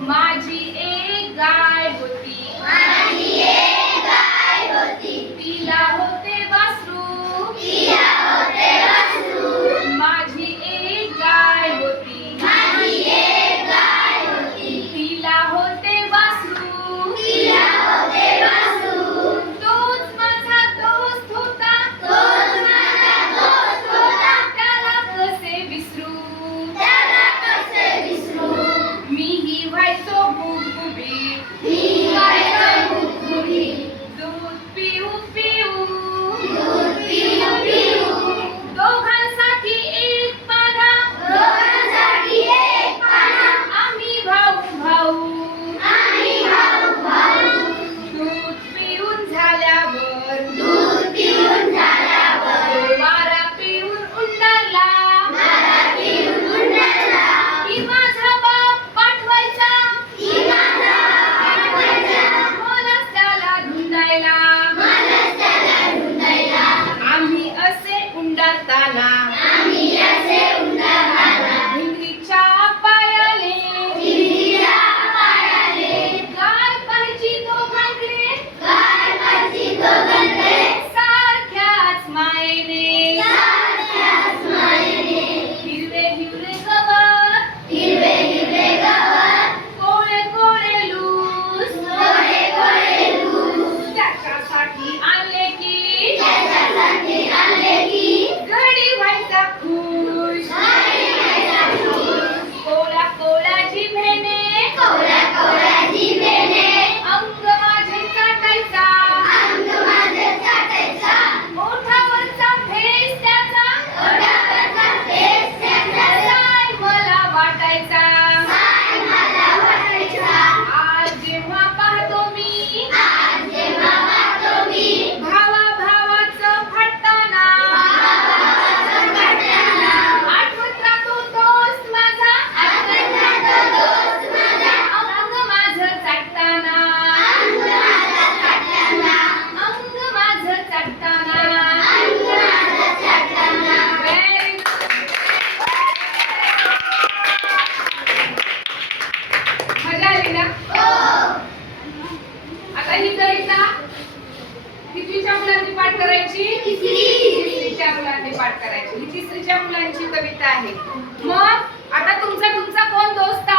माझी एक गाय होती. Tana. आता ही कविता कितवीच्या मुलांनी पाठ करायची. तिसरीच्या मुलांनी पाठ करायची. ही तिसरीच्या मुलांची कविता आहे. मग आता तुमचा तुमचा कोण दोस्त